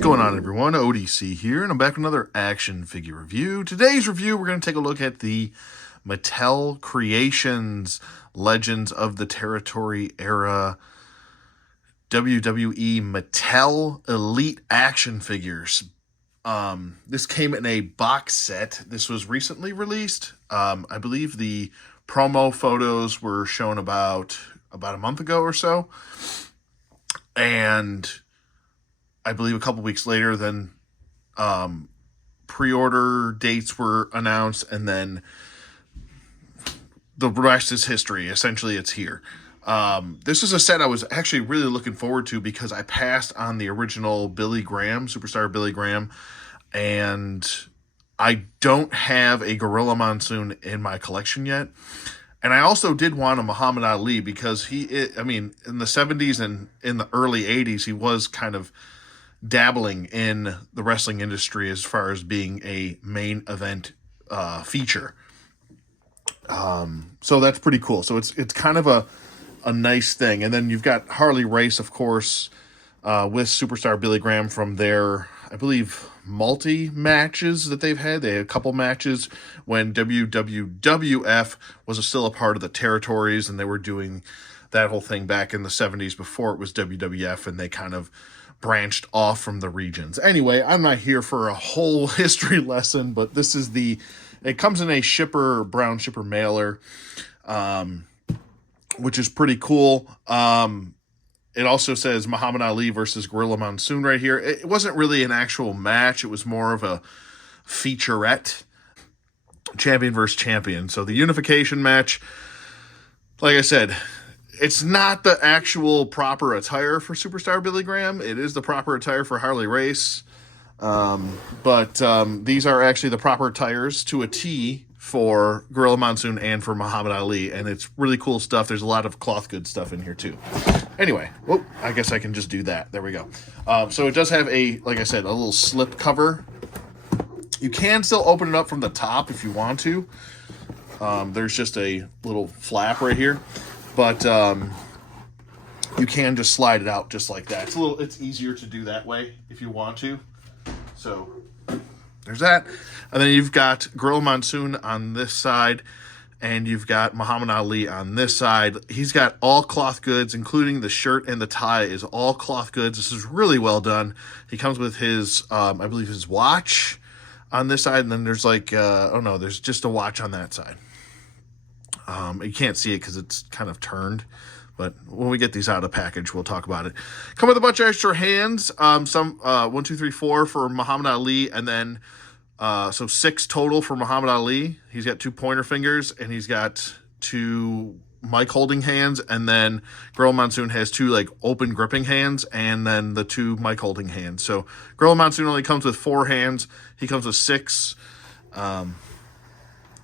going on, everyone? ODC here, and I'm back with another action figure review. Today's review, we're going to take a look at the Mattel Creations Legends of the Territory era WWE Mattel Elite action figures. This came in a box set. This was recently released. I believe the promo photos were shown about a month ago or so. And I believe a couple weeks later, then pre-order dates were announced, and then the rest is history. Essentially, it's here. This is a set I was actually really looking forward to because I passed on the original Billy Graham, Superstar Billy Graham, and I don't have a Gorilla Monsoon in my collection yet. And I also did want a Muhammad Ali because in the 70s and in the early 80s, he was kind of dabbling in the wrestling industry as far as being a main event feature. So that's pretty cool. So it's kind of a nice thing. And then you've got Harley Race, of course, with Superstar Billy Graham from their, I believe, multi-matches that they've had. They had a couple matches when WWF was still a part of the territories, and they were doing that whole thing back in the 70s before it was WWF, and they kind of branched off from the regions. Anyway, I'm not here for a whole history lesson, but this is it comes in a brown shipper mailer, which is pretty cool. It also says Muhammad Ali versus Gorilla Monsoon right here. It wasn't really an actual match. It was more of a featurette, champion versus champion. So the unification match, like I said, it's not the actual proper attire for Superstar Billy Graham. It is the proper attire for Harley Race. But these are actually the proper attires to a T for Gorilla Monsoon and for Muhammad Ali. And it's really cool stuff. There's a lot of cloth good stuff in here too. Anyway, I guess I can just do that. There we go. So it does have like I said, a little slip cover. You can still open it up from the top if you want to. There's just a little flap right here. But you can just slide it out just like that. It's easier to do that way if you want to. So there's that. And then you've got Gorilla Monsoon on this side, and you've got Muhammad Ali on this side. He's got all cloth goods, including the shirt and the tie is all cloth goods. This is really well done. He comes with his, I believe, his watch on this side, and then there's there's just a watch on that side. You can't see it because it's kind of turned, but when we get these out of the package, we'll talk about it. Come with a bunch of extra hands. 1, 2, 3, 4 for Muhammad Ali, and then so 6 total for Muhammad Ali. He's got 2 pointer fingers, and he's got 2 mic holding hands, and then Gorilla Monsoon has 2 open gripping hands, and then the 2 mic holding hands. So Gorilla Monsoon only comes with 4 hands. He comes with 6.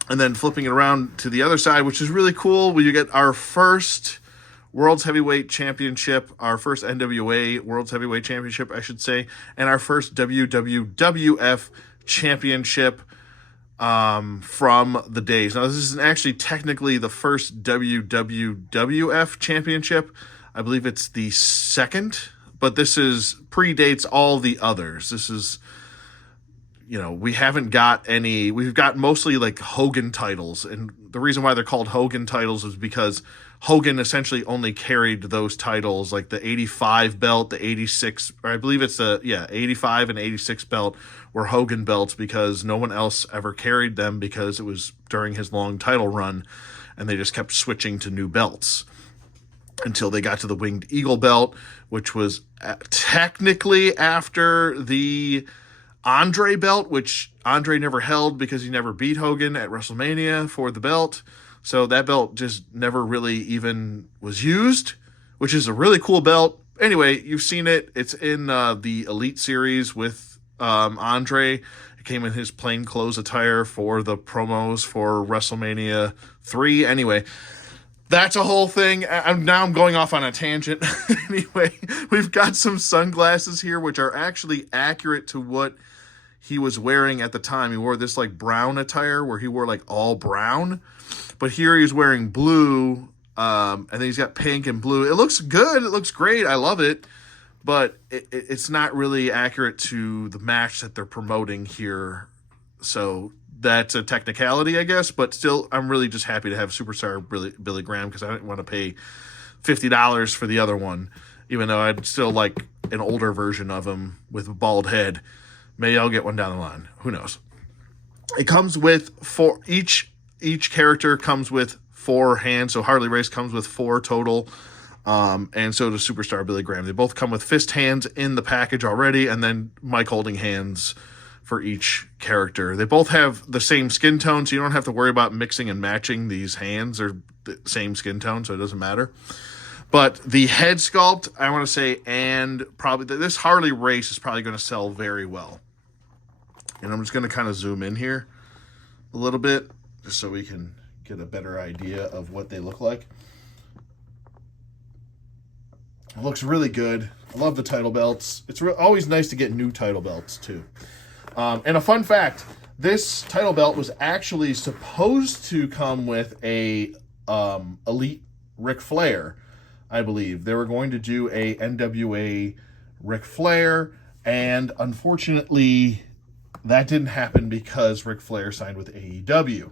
And then flipping it around to the other side, which is really cool, we get our first World's Heavyweight Championship, our first NWA World's Heavyweight Championship, I should say, and our first WWF Championship from the days. Now, this isn't actually technically the first WWF Championship. I believe it's the second, but this predates all the others. This is... we haven't got any, we've got mostly Hogan titles. And the reason why they're called Hogan titles is because Hogan essentially only carried those titles, like the 85 belt, the 86, or I believe it's 85 and 86 belt were Hogan belts because no one else ever carried them because it was during his long title run and they just kept switching to new belts until they got to the Winged Eagle belt, which was technically after the Andre belt, which Andre never held because he never beat Hogan at WrestleMania for the belt. So that belt just never really even was used, which is a really cool belt. Anyway, you've seen it. It's in the Elite series with Andre. It came in his plain clothes attire for the promos for WrestleMania 3. Anyway, that's a whole thing. Now I'm going off on a tangent. Anyway, we've got some sunglasses here, which are actually accurate to what he was wearing at the time. He wore this brown attire where he wore all brown, but here he's wearing blue, and then he's got pink and blue. It looks good. It looks great. I love it. but it's not really accurate to the match that they're promoting here. So that's a technicality, I guess. But still, I'm really just happy to have Superstar Billy Graham, because I didn't want to pay $50 for the other one, even though I'd still like an older version of him with a bald head. Maybe I'll get one down the line. Who knows? It comes with four. Each character comes with 4 hands. So Harley Race comes with 4 total. And so does Superstar Billy Graham. They both come with fist hands in the package already, and then mic holding hands for each character. They both have the same skin tone, so you don't have to worry about mixing and matching these hands. They're the same skin tone, so it doesn't matter. But the head sculpt, I want to say, and probably this Harley Race is probably going to sell very well. And I'm just going to kind of zoom in here a little bit, just so we can get a better idea of what they look like. It looks really good. I love the title belts. It's always nice to get new title belts, too. And a fun fact, this title belt was actually supposed to come with a Elite Ric Flair, I believe. They were going to do a NWA Ric Flair, and unfortunately, that didn't happen because Ric Flair signed with AEW.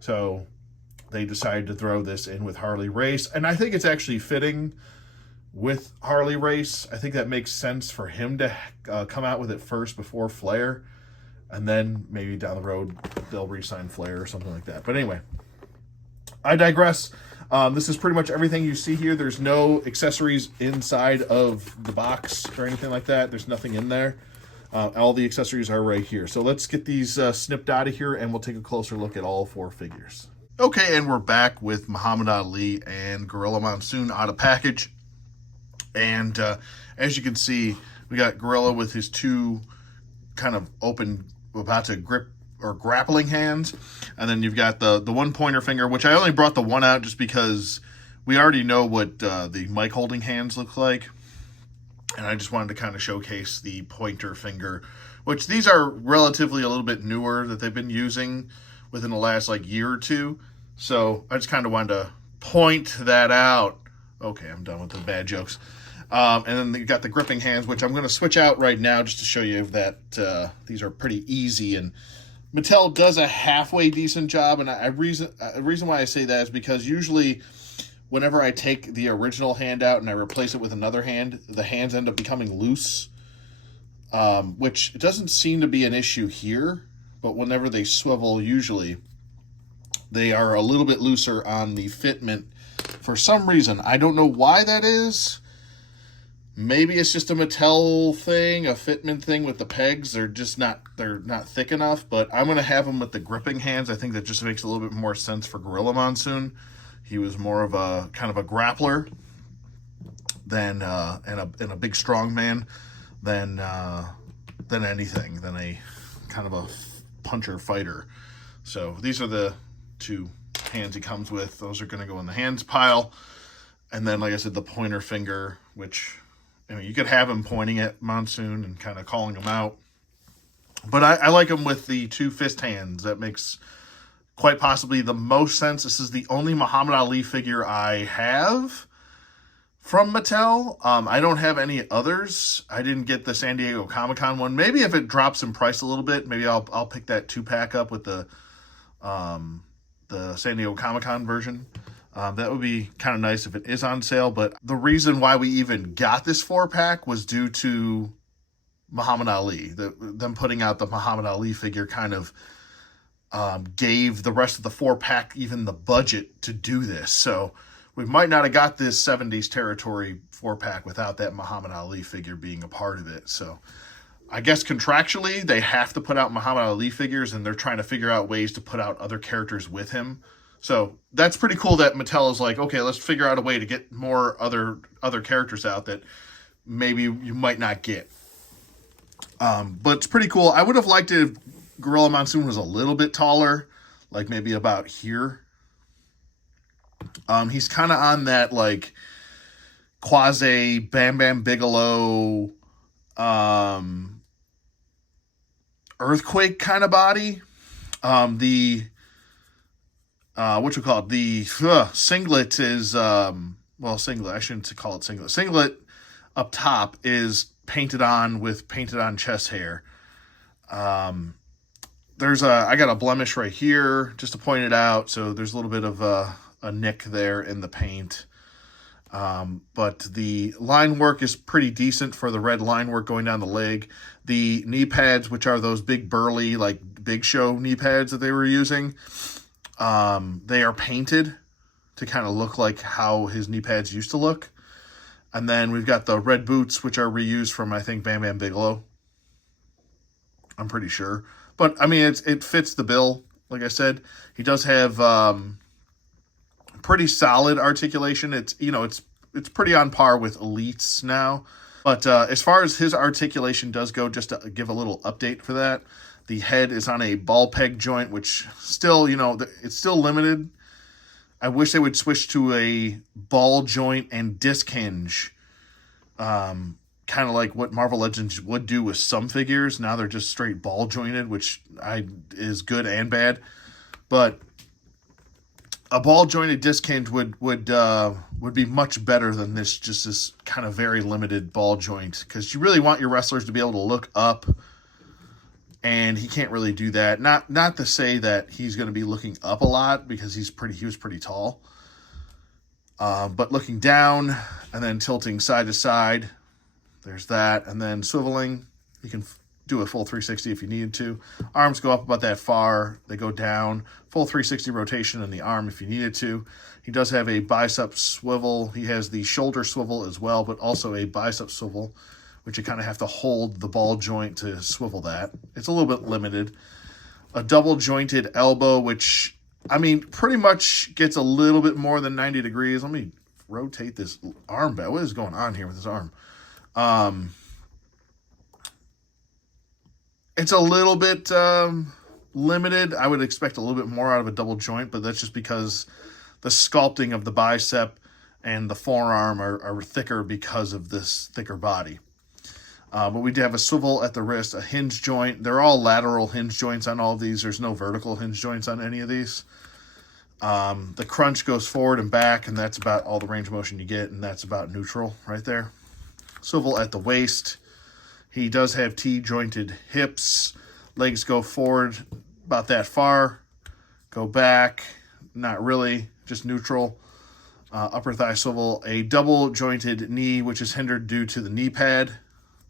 So they decided to throw this in with Harley Race, and I think it's actually fitting with Harley Race. I think that makes sense for him to come out with it first before Flair, and then maybe down the road they'll re-sign Flair or something like that. But anyway, I digress. This is pretty much everything you see here. There's no accessories inside of the box or anything like that. There's nothing in there. All the accessories are right here. So let's get these snipped out of here, and we'll take a closer look at all 4 figures. Okay, and we're back with Muhammad Ali and Gorilla Monsoon out of package. And as you can see, we got Gorilla with his 2 kind of open, about to grip or grappling hands. And then you've got the 1 pointer finger, which I only brought the 1 out just because we already know what the mic holding hands look like. And I just wanted to kind of showcase the pointer finger, which these are relatively a little bit newer that they've been using within the last year or 2. So I just kind of wanted to point that out. Okay, I'm done with the bad jokes. And then you got the gripping hands, which I'm going to switch out right now just to show you that these are pretty easy. And Mattel does a halfway decent job. And the reason why I say that is because usually whenever I take the original hand out and I replace it with another hand, the hands end up becoming loose, which it doesn't seem to be an issue here. But whenever they swivel, usually they are a little bit looser on the fitment for some reason. I don't know why that is. Maybe it's just a Mattel thing, a fitment thing with the pegs. They're not thick enough, but I'm going to have them with the gripping hands. I think that just makes a little bit more sense for Gorilla Monsoon. He was more of a kind of a grappler than and a big strong man than anything, than a kind of a puncher fighter. So these are the 2 hands he comes with. Those are going to go in the hands pile. And then, like I said, the pointer finger, which, you could have him pointing at Monsoon and kind of calling him out. But I like him with the 2 fist hands. That makes quite possibly the most sense. This is the only Muhammad Ali figure I have from Mattel. I don't have any others. I didn't get the San Diego Comic-Con one. Maybe if it drops in price a little bit, maybe I'll pick that 2-pack up with the San Diego Comic-Con version. That would be kind of nice if it is on sale. But the reason why we even got this 4-pack was due to Muhammad Ali. Them putting out the Muhammad Ali figure kind of gave the rest of the 4-pack even the budget to do this. So we might not have got this 70s territory 4-pack without that Muhammad Ali figure being a part of it. So I guess contractually they have to put out Muhammad Ali figures, and they're trying to figure out ways to put out other characters with him. So that's pretty cool that Mattel is like, okay, let's figure out a way to get more other characters out that maybe you might not get. But it's pretty cool. I would have liked it if Gorilla Monsoon was a little bit taller, like maybe about here. He's kind of on that quasi Bam Bam Bigelow earthquake kind of body. The singlet is singlet. I shouldn't call it singlet. Singlet up top is painted on with painted on chest hair. I got a blemish right here just to point it out. So there's a little bit of a nick there in the paint. But the line work is pretty decent for the red line work going down the leg. The knee pads, which are those big burly, like Big Show knee pads that they were using, they are painted to kind of look like how his knee pads used to look. And then we've got the red boots, which are reused from, I think, Bam Bam Bigelow. I'm pretty sure. But, I mean, it fits the bill. Like I said, he does have pretty solid articulation. It's pretty on par with elites now. But as far as his articulation does go, just to give a little update for that, the head is on a ball peg joint, which still, it's still limited. I wish they would switch to a ball joint and disc hinge, kind of like what Marvel Legends would do with some figures. Now they're just straight ball jointed, which is good and bad. But a ball jointed disc hinge would be much better than this kind of very limited ball joint, because you really want your wrestlers to be able to look up, and he can't really do that. Not to say that he's going to be looking up a lot, because he was pretty tall. But looking down and then tilting side to side, there's that, and then swiveling. You can do a full 360 if you needed to. Arms go up about that far. They go down. Full 360 rotation in the arm if you needed to. He does have a bicep swivel. He has the shoulder swivel as well, but also a bicep swivel, which you kind of have to hold the ball joint to swivel that. It's a little bit limited. A double jointed elbow, which, I mean, pretty much gets a little bit more than 90 degrees. Let me rotate this arm back. What is going on here with this arm? It's a little bit limited. I would expect a little bit more out of a double joint, but that's just because the sculpting of the bicep and the forearm are thicker because of this thicker body. But we do have a swivel at the wrist, a hinge joint. They're all lateral hinge joints on all of these. There's no vertical hinge joints on any of these. The crunch goes forward and back, and that's about all the range of motion you get, and that's about neutral right there. Swivel at the waist. He does have T-jointed hips. Legs go forward about that far. Go back. Not really. Just neutral. Upper thigh swivel. A double jointed knee, which is hindered due to the knee pad.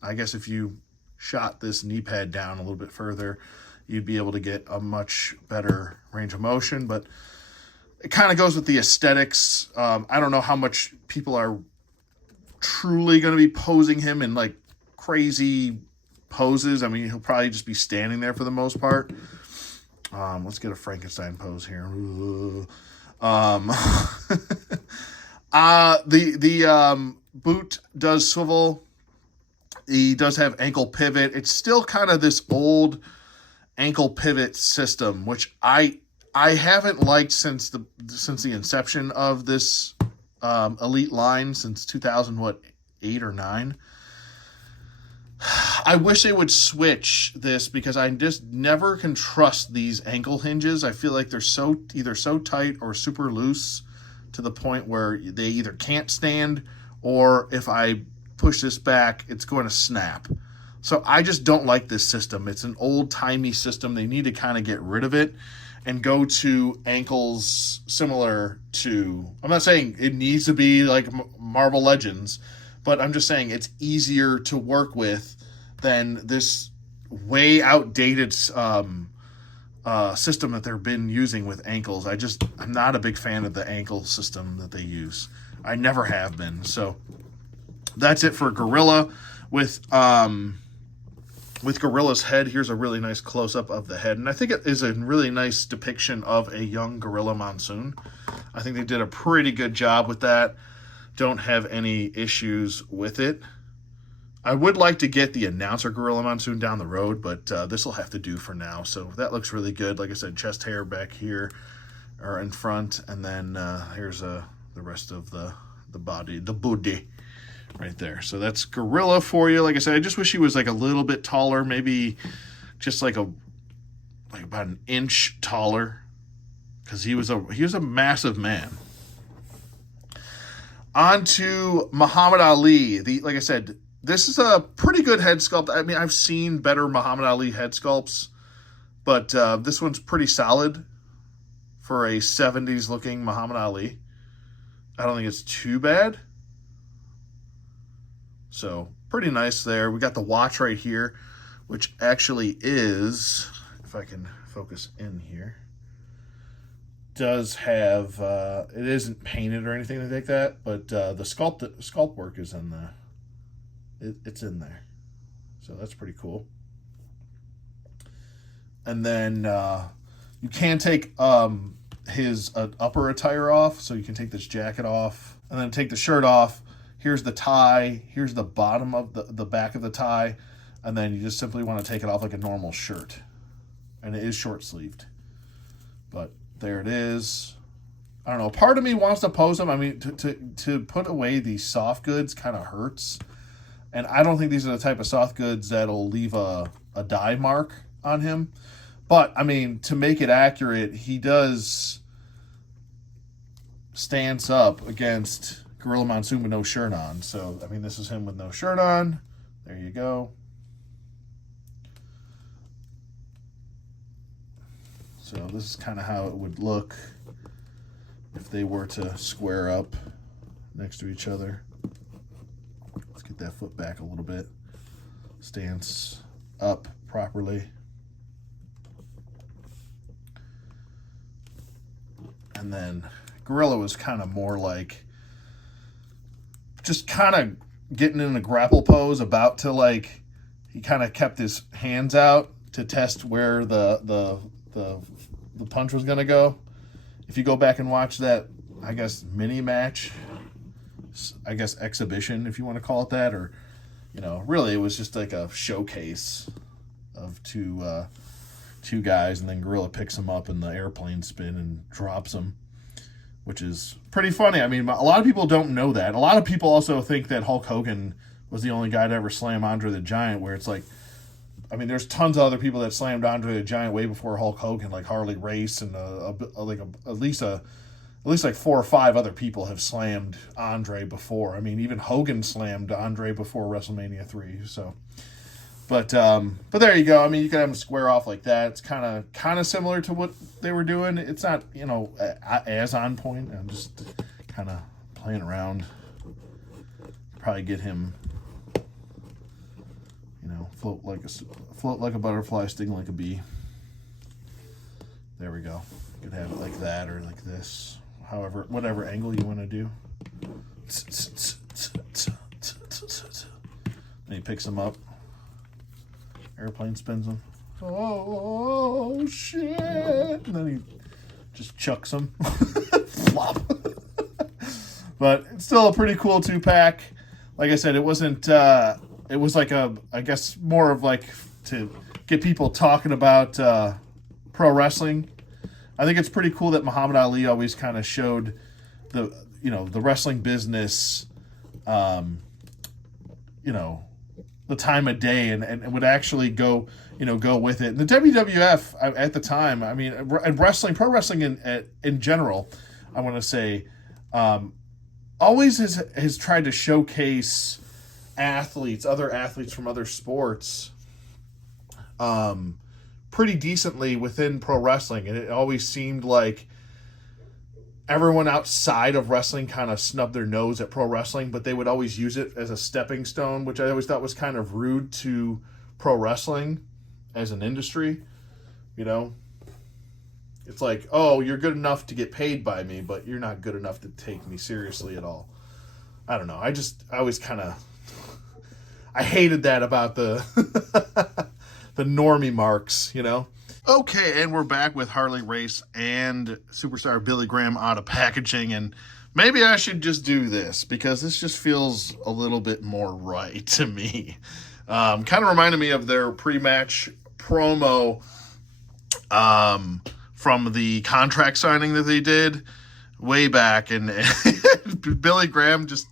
I guess if you shot this knee pad down a little bit further, you'd be able to get a much better range of motion. But it kind of goes with the aesthetics. I don't know how much people are truly going to be posing him in like crazy poses. I mean, he'll probably just be standing there for the most part. Let's get a Frankenstein pose here. The boot does swivel. He does have ankle pivot. It's still kind of this old ankle pivot system, which I haven't liked since the inception of this elite line, since 2008 or 9. I wish they would switch this, because I just never can trust these ankle hinges. I feel like they're either so tight or super loose to the point where they either can't stand, or if I push this back, it's going to snap. So I just don't like this system. It's an old-timey system. They need to kind of get rid of it and go to ankles similar to... I'm not saying it needs to be like Marvel Legends, but I'm just saying it's easier to work with than this way outdated system that they've been using with ankles. I'm not a big fan of the ankle system that they use. I never have been. So that's it for Gorilla. With Gorilla's head, here's a really nice close-up of the head. And I think it is a really nice depiction of a young Gorilla Monsoon. I think they did a pretty good job with that. Don't have any issues with it. I would like to get the announcer Gorilla Monsoon down the road, but this will have to do for now. So that looks really good. Like I said, chest hair back here or in front. And then here's the rest of the body, the booty right there. So that's Gorilla for you. Like I said, I just wish he was like a little bit taller, maybe just like about an inch taller, because he was a massive man. On to Muhammad Ali. Like I said, this is a pretty good head sculpt. I mean, I've seen better Muhammad Ali head sculpts, but this one's pretty solid for a 70s looking Muhammad Ali. I don't think it's too bad. So, pretty nice there. We got the watch right here, which actually is, if I can focus in here, does have, it isn't painted or anything like that, but the sculpt work is in it's in there. So that's pretty cool. And then you can take his upper attire off, so you can take this jacket off, and then take the shirt off. Here's the tie. Here's the bottom of the back of the tie, and then you just simply want to take it off like a normal shirt. And it is short-sleeved. But there it is. I don't know. Part of me wants to pose them. I mean, to put away these soft goods kind of hurts. And I don't think these are the type of soft goods that'll leave a dye mark on him. But, I mean, to make it accurate, he does stance up against Gorilla Monsoon with no shirt on. So, I mean, this is him with no shirt on. There you go. So this is kind of how it would look if they were to square up next to each other. Let's get that foot back a little bit. Stance up properly. And then Gorilla was kind of more like just kind of getting in a grapple pose, about to like, he kind of kept his hands out to test where the punch was going to go. If you go back and watch that, I guess, mini match, I guess exhibition, if you want to call it that, or, you know, really it was just like a showcase of two guys, and then Gorilla picks him up in the airplane spin and drops him, which is pretty funny. I mean, a lot of people don't know that. A lot of people also think that Hulk Hogan was the only guy to ever slam Andre the Giant, where it's like, I mean, there's tons of other people that slammed Andre the Giant way before Hulk Hogan, like Harley Race, and at least like 4 or 5 other people have slammed Andre before. I mean, even Hogan slammed Andre before WrestleMania 3. So, but there you go. I mean, you can have them square off like that. It's kind of similar to what they were doing. It's not, you know, as on point. I'm just kind of playing around. Probably get him, you know, float like a butterfly, sting like a bee. There we go. You could have it like that or like this. However, whatever angle you want to do. And he picks him up. Airplane spins him. Oh, shit. And then he just chucks him. Flop. But it's still a pretty cool 2-pack. Like I said, it wasn't... it was like I guess more of like to get people talking about pro wrestling. I think it's pretty cool that Muhammad Ali always kind of showed the wrestling business, the time of day, and would actually go with it. And the WWF at the time, I mean, and pro wrestling in general, I want to say, always has tried to showcase other athletes from other sports, pretty decently within pro wrestling. And it always seemed like everyone outside of wrestling kind of snubbed their nose at pro wrestling, but they would always use it as a stepping stone, which I always thought was kind of rude to pro wrestling as an industry. You know, it's like, oh, you're good enough to get paid by me, but you're not good enough to take me seriously at all. I don't know. I always kind of, I hated that about the the normie marks, you know. Okay, and we're back with Harley Race and superstar Billy Graham out of packaging, and maybe I should just do this because this just feels a little bit more right to me. Kind of reminded me of their pre-match promo from the contract signing that they did way back, and Billy Graham just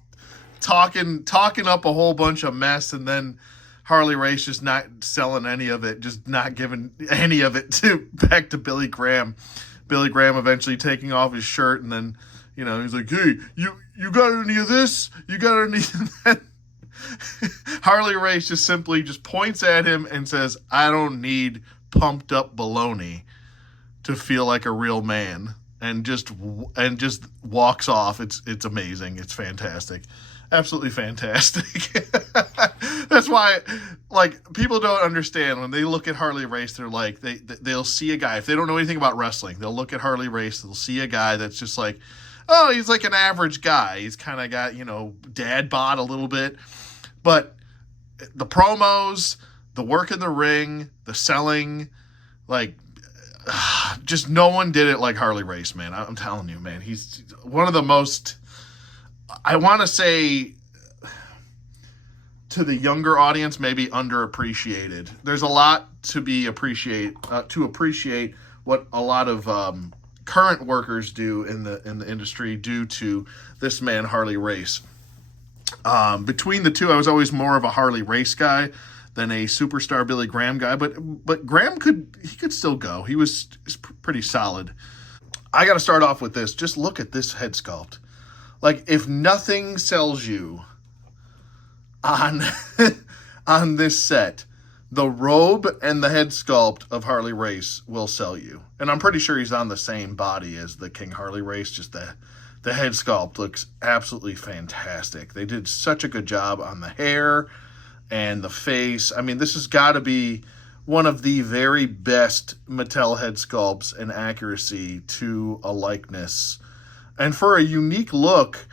talking up a whole bunch of mess, and then Harley Race just not selling any of it, just not giving any of it back to Billy Graham. Billy Graham eventually taking off his shirt and then, You know, he's like, hey, you got any of this? You got any of that? Harley Race just simply just points at him and says, I don't need pumped up baloney to feel like a real man, and just walks off. It's amazing. It's fantastic. Absolutely fantastic. That's why, like, people don't understand when they look at Harley Race. They're like, they'll see a guy, if they don't know anything about wrestling, they'll look at Harley Race, they'll see a guy that's just like, oh, he's like an average guy. He's kind of got, dad bod a little bit. But the promos, the work in the ring, the selling, like, just no one did it like Harley Race, man. I'm telling you, man. He's one of the most, I want to say, to the younger audience, maybe underappreciated. There's a lot to appreciate what a lot of current workers do in the industry due to this man, Harley Race. Between the two, I was always more of a Harley Race guy than a Superstar Billy Graham guy, but Graham could still go. He was pretty solid. I got to start off with this. Just look at this head sculpt. Like, if nothing sells you on on this set, the robe and the head sculpt of Harley Race will sell you. And I'm pretty sure he's on the same body as the King Harley Race. Just the head sculpt looks absolutely fantastic. They did such a good job on the hair and the face. I mean, this has got to be one of the very best Mattel head sculpts and accuracy to a likeness. And for a unique look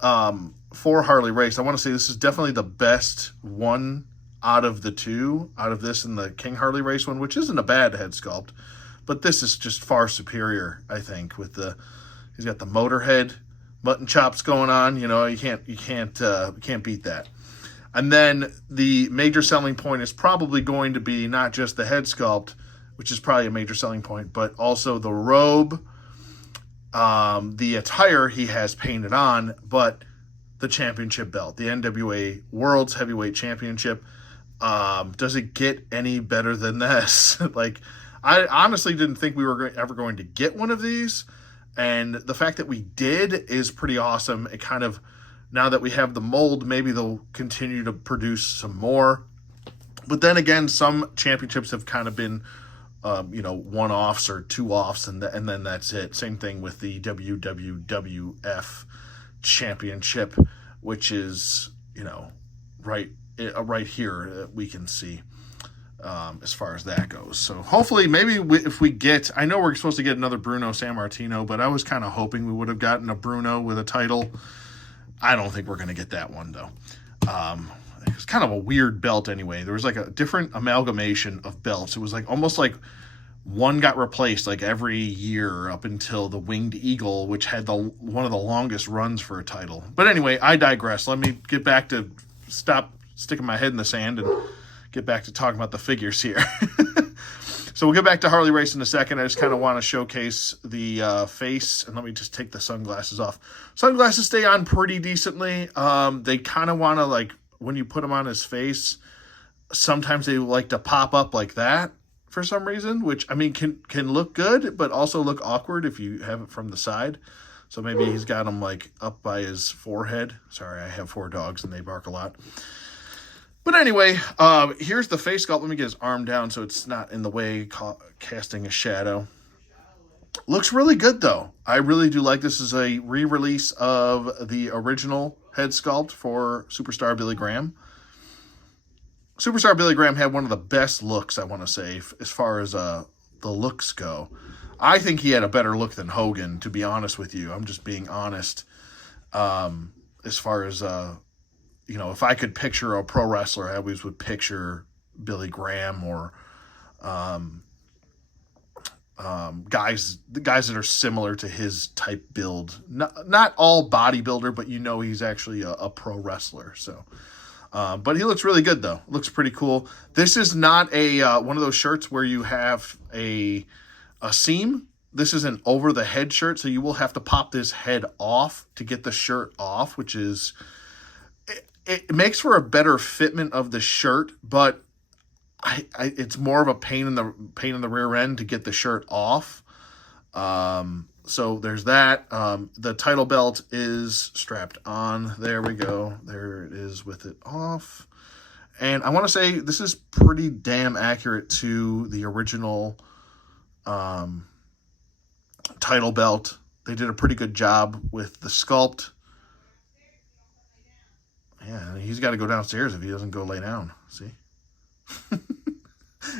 for Harley Race, I want to say this is definitely the best one out of the two, out of this and the King Harley Race one, which isn't a bad head sculpt, but this is just far superior, I think, with he's got the Motorhead mutton chops going on. You can't beat that. And then the major selling point is probably going to be not just the head sculpt, which is probably a major selling point, but also the robe, the attire he has painted on, but the championship belt, the NWA World's Heavyweight Championship. Does it get any better than this? Like, I honestly didn't think we were ever going to get one of these. And the fact that we did is pretty awesome. It kind of, now that we have the mold, maybe they'll continue to produce some more. But then again, some championships have kind of been, one-offs or two-offs, and then that's it. Same thing with the WWF Championship, which is, right here we can see as far as that goes. So hopefully, maybe if we get, I know we're supposed to get another Bruno Sammartino, but I was kind of hoping we would have gotten a Bruno with a title. I don't think we're going to get that one, though. It's kind of a weird belt anyway. There was like a different amalgamation of belts. It was like almost like one got replaced like every year up until the Winged Eagle, which had one of the longest runs for a title. But anyway, I digress. Let me get back to stop sticking my head in the sand and get back to talking about the figures here. So we'll get back to Harley Race in a second. I just kind of want to showcase the face, and let me just take the sunglasses off. Sunglasses stay on pretty decently. They kind of want to, like, when you put them on his face, sometimes they like to pop up like that for some reason, which, I mean, can look good, but also look awkward if you have it from the side. So maybe he's got them like up by his forehead. Sorry, I have 4 dogs and they bark a lot. But anyway, here's the face sculpt. Let me get his arm down so it's not in the way, casting a shadow. Looks really good, though. I really do like this. Is a re-release of the original head sculpt for Superstar Billy Graham. Superstar Billy Graham had one of the best looks, I want to say, as far as the looks go. I think he had a better look than Hogan, to be honest with you. I'm just being honest. As far as, if I could picture a pro wrestler, I always would picture Billy Graham or guys that are similar to his type build. Not all bodybuilder, but he's actually a pro wrestler. So, but he looks really good though. Looks pretty cool. This is not a one of those shirts where you have a seam. This is an over the head shirt, so you will have to pop this head off to get the shirt off, which is it makes for a better fitment of the shirt, but it's more of a pain in the rear end to get the shirt off. So there's that. The title belt is strapped on. There we go. There it is with it off. And I want to say this is pretty damn accurate to the original title belt. They did a pretty good job with the sculpt. Yeah, he's got to go downstairs if he doesn't go lay down. See?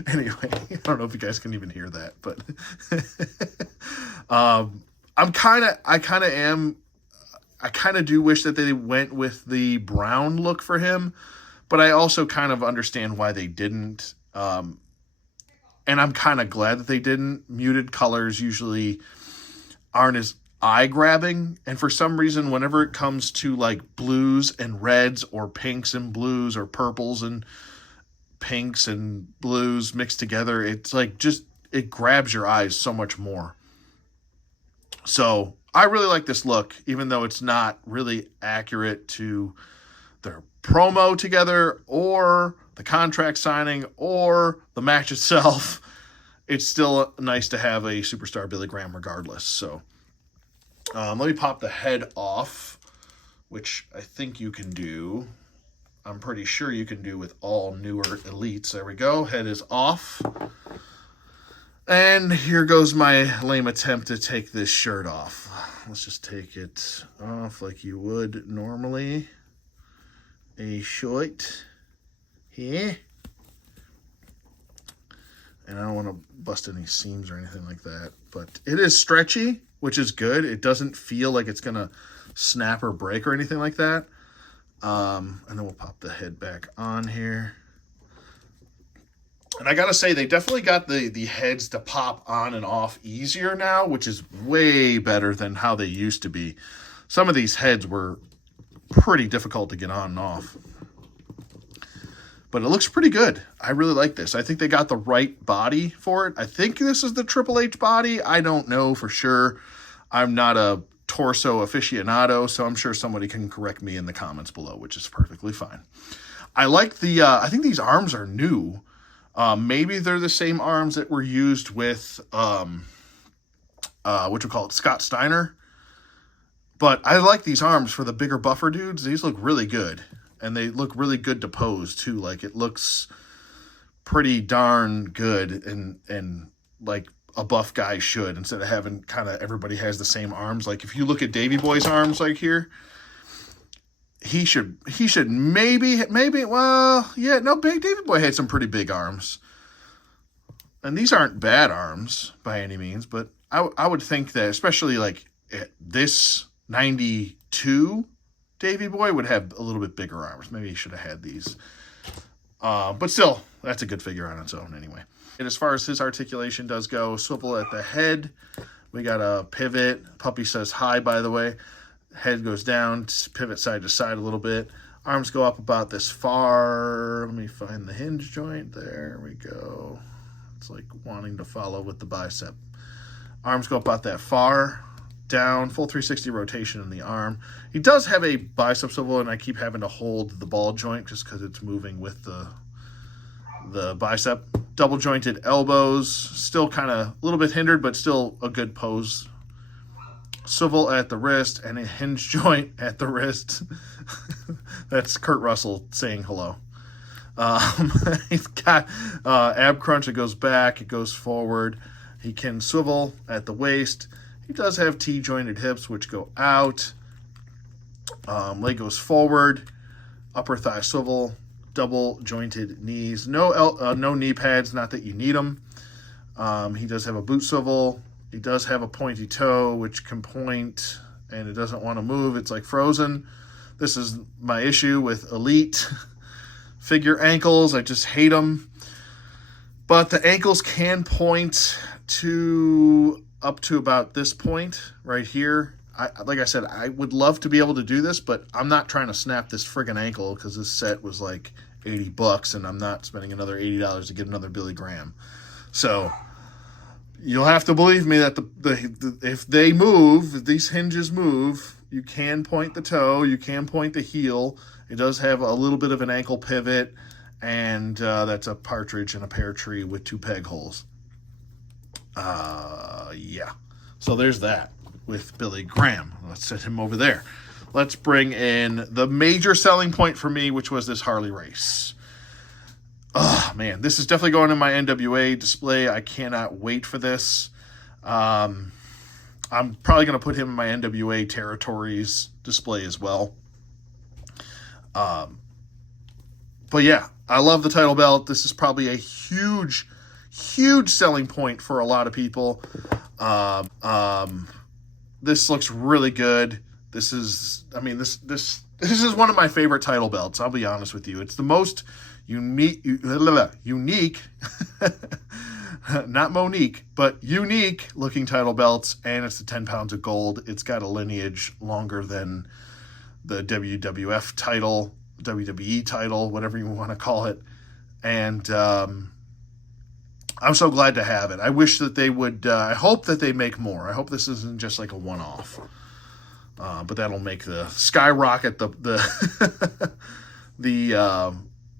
Anyway, I don't know if you guys can even hear that, but I kind of do wish that they went with the brown look for him, but I also kind of understand why they didn't. And I'm kind of glad that they didn't. Muted colors usually aren't as eye-grabbing, and for some reason, whenever it comes to like blues and reds or pinks and blues or purples and pinks and blues mixed together, it's like just, it grabs your eyes so much more. So I really like this look, even though it's not really accurate to their promo together or the contract signing or the match itself. It's still nice to have a superstar Billy Graham regardless. So let me pop the head off, which I think you can do. I'm pretty sure you can do with all newer elites. There we go. Head is off. And here goes my lame attempt to take this shirt off. Let's just take it off like you would normally. A shirt here. And I don't want to bust any seams or anything like that. But it is stretchy, which is good. It doesn't feel like it's going to snap or break or anything like that. And then we'll pop the head back on here. And I got to say, they definitely got the heads to pop on and off easier now, which is way better than how they used to be. Some of these heads were pretty difficult to get on and off. But it looks pretty good. I really like this. I think they got the right body for it. I think this is the Triple H body. I don't know for sure. I'm not a torso aficionado, so I'm sure somebody can correct me in the comments below, which is perfectly fine. I like the, I think these arms are new. Maybe they're the same arms that were used with, Scott Steiner. But I like these arms for the bigger, buffer dudes. These look really good. And they look really good to pose, too. Like, it looks pretty darn good and like a buff guy should, instead of having kind of everybody has the same arms. Like, if you look at Davey Boy's arms, like here, he should maybe, well, yeah, no, Big Davey Boy had some pretty big arms. And these aren't bad arms by any means, but I would think that, especially like this 92 Davey Boy would have a little bit bigger arms. Maybe he should have had these. But still, that's a good figure on its own anyway. And as far as his articulation does go, swivel at the head. We got a pivot. Puppy says hi, by the way. Head goes down, pivot side to side a little bit. Arms go up about this far. Let me find the hinge joint. There we go. It's like wanting to follow with the bicep. Arms go about that far. Down, full 360 rotation in the arm. He does have a bicep swivel, and I keep having to hold the ball joint just because it's moving with the bicep. Double jointed elbows, still kind of a little bit hindered, but still a good pose. Swivel at the wrist and a hinge joint at the wrist. That's Kurt Russell saying hello. He's got ab crunch. It goes back, it goes forward. He can swivel at the waist. He does have T-jointed hips, which go out. Leg goes forward. Upper thigh swivel. Double jointed knees. No knee pads, not that you need them. He does have a boot swivel. He does have a pointy toe, which can point, and it doesn't want to move. It's like frozen. This is my issue with Elite figure ankles. I just hate them. But the ankles can point to up to about this point right here. Like I said, I would love to be able to do this, but I'm not trying to snap this friggin' ankle because this set was like $80, and I'm not spending another $80 to get another Billy Graham. So you'll have to believe me that if they move, if these hinges move, you can point the toe, you can point the heel. It does have a little bit of an ankle pivot, and that's a partridge in a pear tree with 2 peg holes. Yeah. So there's that. with Billy Graham. Let's set him over there. Let's bring in the major selling point for me, which was this Harley Race. Oh, man, this is definitely going in my NWA display. I cannot wait for this. I'm probably going to put him in my NWA Territories display as well. But yeah, I love the title belt. This is probably a huge selling point for a lot of people. This looks really good. This is is one of my favorite title belts. I'll be honest with you. It's the most unique, not Monique, but unique looking title belts, and it's the 10 pounds of gold. It's got a lineage longer than the WWF title, WWE title, whatever you want to call it. And I'm so glad to have it. I wish that they would, I hope that they make more. I hope this isn't just like a one-off. But that'll make the skyrocket the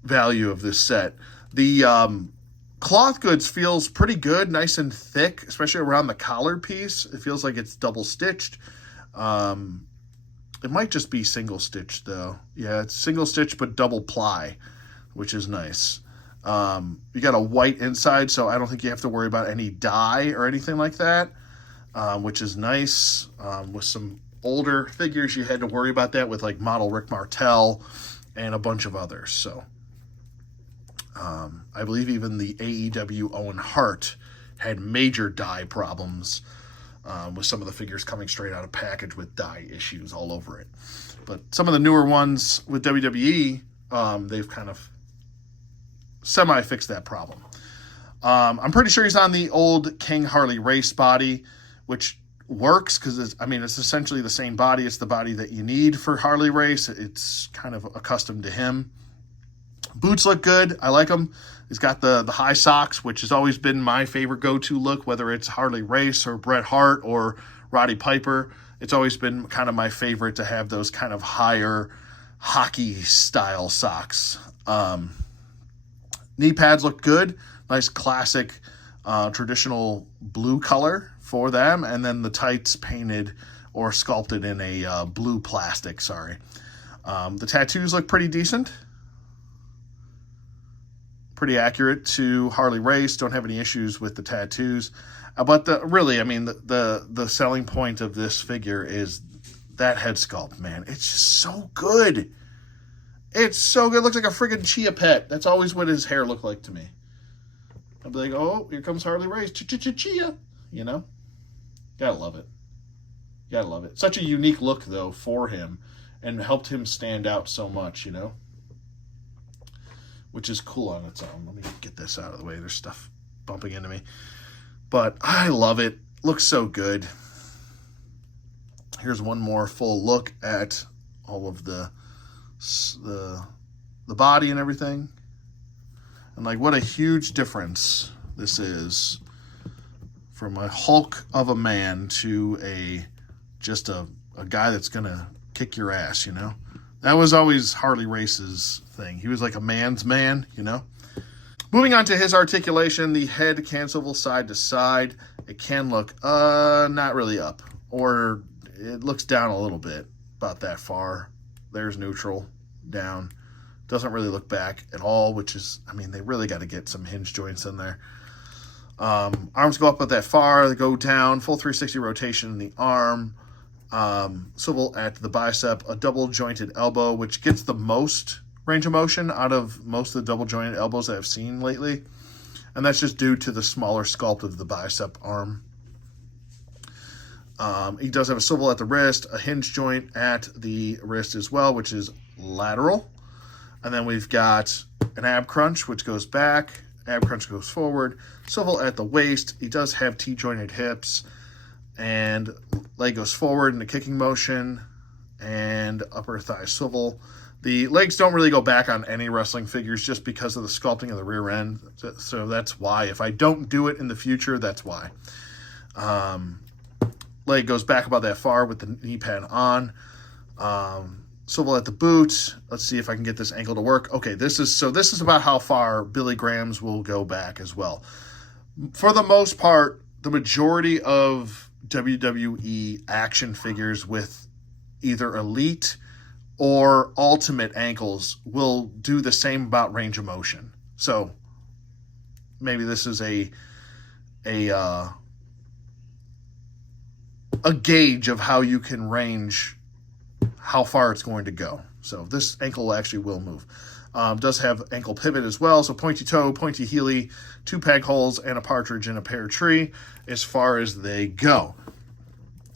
value of this set. The cloth goods feels pretty good, nice and thick, especially around the collar piece. It feels like it's double stitched. It might just be single stitched though. Yeah, it's single stitch but double ply, which is nice. You got a white inside, so I don't think you have to worry about any dye or anything like that, which is nice. With some older figures, you had to worry about that with like model Rick Martel and a bunch of others. So I believe even the AEW Owen Hart had major dye problems with some of the figures coming straight out of package with dye issues all over it. But some of the newer ones with WWE, they've kind of semi-fixed that problem. I'm pretty sure he's on the old King Harley Race body, which works because it's essentially the same body. It's the body that you need for Harley Race. It's kind of accustomed to him. Boots look good. I like them. He's got the high socks, which has always been my favorite go-to look, whether it's Harley Race or Bret Hart or Roddy Piper. It's always been kind of my favorite to have those kind of higher hockey-style socks. Knee pads look good. Nice classic traditional blue color for them. And then the tights painted or sculpted in a blue plastic, the tattoos look pretty decent. Pretty accurate to Harley Race. Don't have any issues with the tattoos. But the selling point of this figure is that head sculpt, man. It's just so good. It's so good. It looks like a friggin' Chia Pet. That's always what his hair looked like to me. I'd be like, oh, here comes Harley Race. Chia. You know? Gotta love it. Gotta love it. Such a unique look, though, for him. And helped him stand out so much, you know? Which is cool on its own. Let me get this out of the way. There's stuff bumping into me. But I love it. Looks so good. Here's one more full look at all of the body and everything. And like what a huge difference this is from a Hulk of a man to a guy that's gonna kick your ass, you know? That was always Harley Race's thing. He was like a man's man, you know? Moving on to his articulation, the head can swivel side to side. It can look not really up, or it looks down a little bit, about that far. There's neutral, down. Doesn't really look back at all, which is, they really got to get some hinge joints in there. Arms go up about that far. They go down. Full 360 rotation in the arm. Swivel at the bicep. A double jointed elbow, which gets the most range of motion out of most of the double jointed elbows that I've seen lately. And that's just due to the smaller sculpt of the bicep arm. He does have a swivel at the wrist, a hinge joint at the wrist as well, which is lateral. And then we've got an ab crunch, which goes back. Ab crunch goes forward. Swivel at the waist. He does have T-jointed hips. And leg goes forward in a kicking motion. And upper thigh swivel. The legs don't really go back on any wrestling figures just because of the sculpting of the rear end. So that's why. If I don't do it in the future, that's why. Leg goes back about that far with the knee pad on. Swivel at the boot. Let's see if I can get this ankle to work. Okay, this is about how far Billy Graham's will go back as well. For the most part, the majority of WWE action figures with either Elite or Ultimate ankles will do the same about range of motion. So maybe this is a uh, a gauge of how you can range how far it's going to go. So this ankle actually will move. Does have ankle pivot as well. So pointy toe, pointy heely, 2 peg holes, and a partridge in a pear tree as far as they go.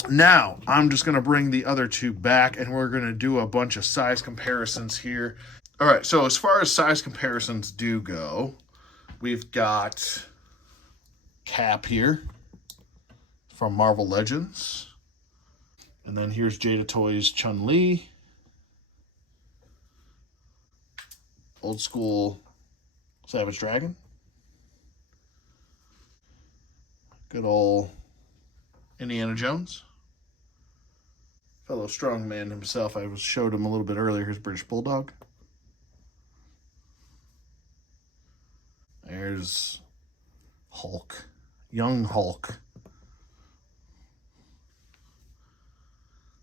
Now, I'm just going to bring the other two back, and we're going to do a bunch of size comparisons here. All right, so as far as size comparisons do go, we've got Cap here from Marvel Legends. And then here's Jada Toys Chun-Li. Old school Savage Dragon. Good old Indiana Jones. Fellow strongman himself. I showed him a little bit earlier. Here's British Bulldog. There's Hulk. Young Hulk.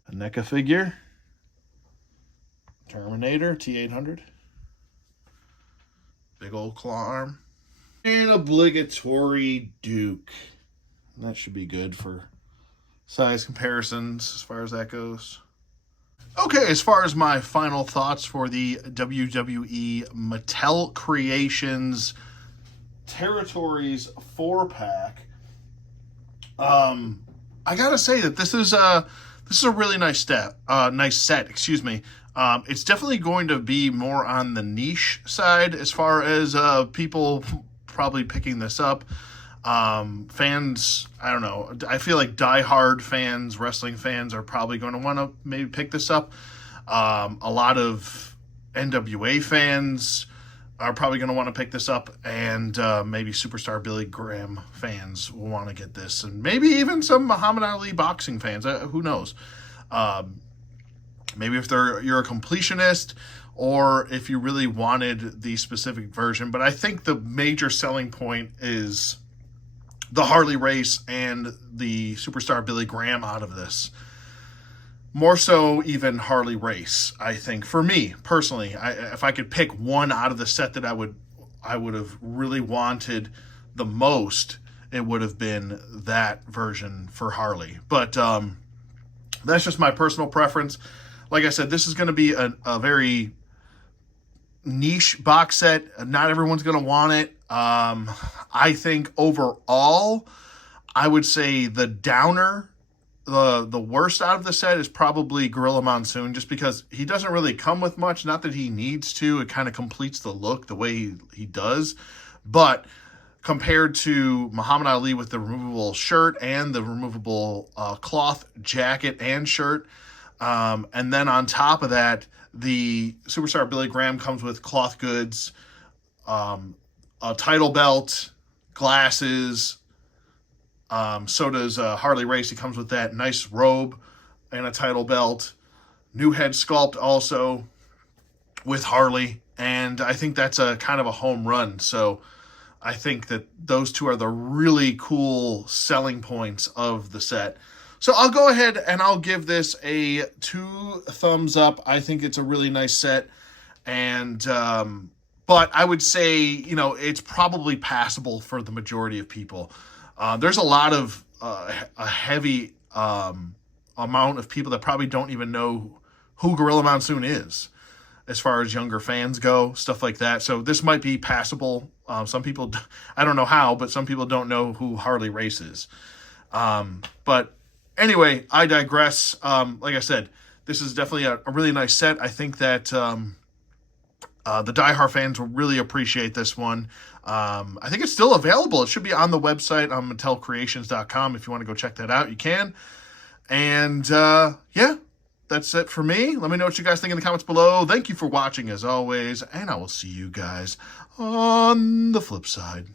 A NECA figure. Terminator T-800. Big old claw arm. And obligatory Duke. And that should be good for size comparisons as far as that goes. Okay, as far as my final thoughts for the WWE Mattel Creations Territories 4-pack, I gotta say that this is a really nice set. Excuse me. It's definitely going to be more on the niche side as far as people probably picking this up. Fans, I don't know. I feel like diehard fans, wrestling fans, are probably going to want to maybe pick this up. A lot of NWA fans are probably going to want to pick this up, and maybe Superstar Billy Graham fans will want to get this, and maybe even some Muhammad Ali boxing fans. Who knows? Maybe if you're a completionist, or if you really wanted the specific version. But I think the major selling point is the Harley race and the Superstar Billy Graham out of this. More so even Harley race, I think. For me, personally, if I could pick one out of the set that I would have really wanted the most, it would have been that version for Harley. But that's just my personal preference. Like I said, this is going to be a very niche box set. Not everyone's going to want it. I think overall, I would say the downer, the worst out of the set is probably Gorilla Monsoon, just because he doesn't really come with much. Not that he needs to. It kind of completes the look the way he does. But compared to Muhammad Ali with the removable shirt and the removable cloth jacket and shirt, and then on top of that, the Superstar Billy Graham comes with cloth goods, a title belt, glasses. So does Harley Race. He comes with that nice robe and a title belt. New head sculpt also with Harley. And I think that's a kind of a home run. So I think that those two are the really cool selling points of the set. So I'll go ahead and I'll give this a 2 thumbs up. I think it's a really nice set. And but I would say, it's probably passable for the majority of people. There's a lot of a heavy amount of people that probably don't even know who Gorilla Monsoon is, as far as younger fans go, stuff like that. So this might be passable. Some people, I don't know how, but some people don't know who Harley Race is. But anyway, I digress. Like I said, this is definitely a really nice set. I think that the diehard fans will really appreciate this one. I think it's still available. It should be on the website on MattelCreations.com. If you want to go check that out, you can. And yeah, that's it for me. Let me know what you guys think in the comments below. Thank you for watching as always, and I will see you guys on the flip side.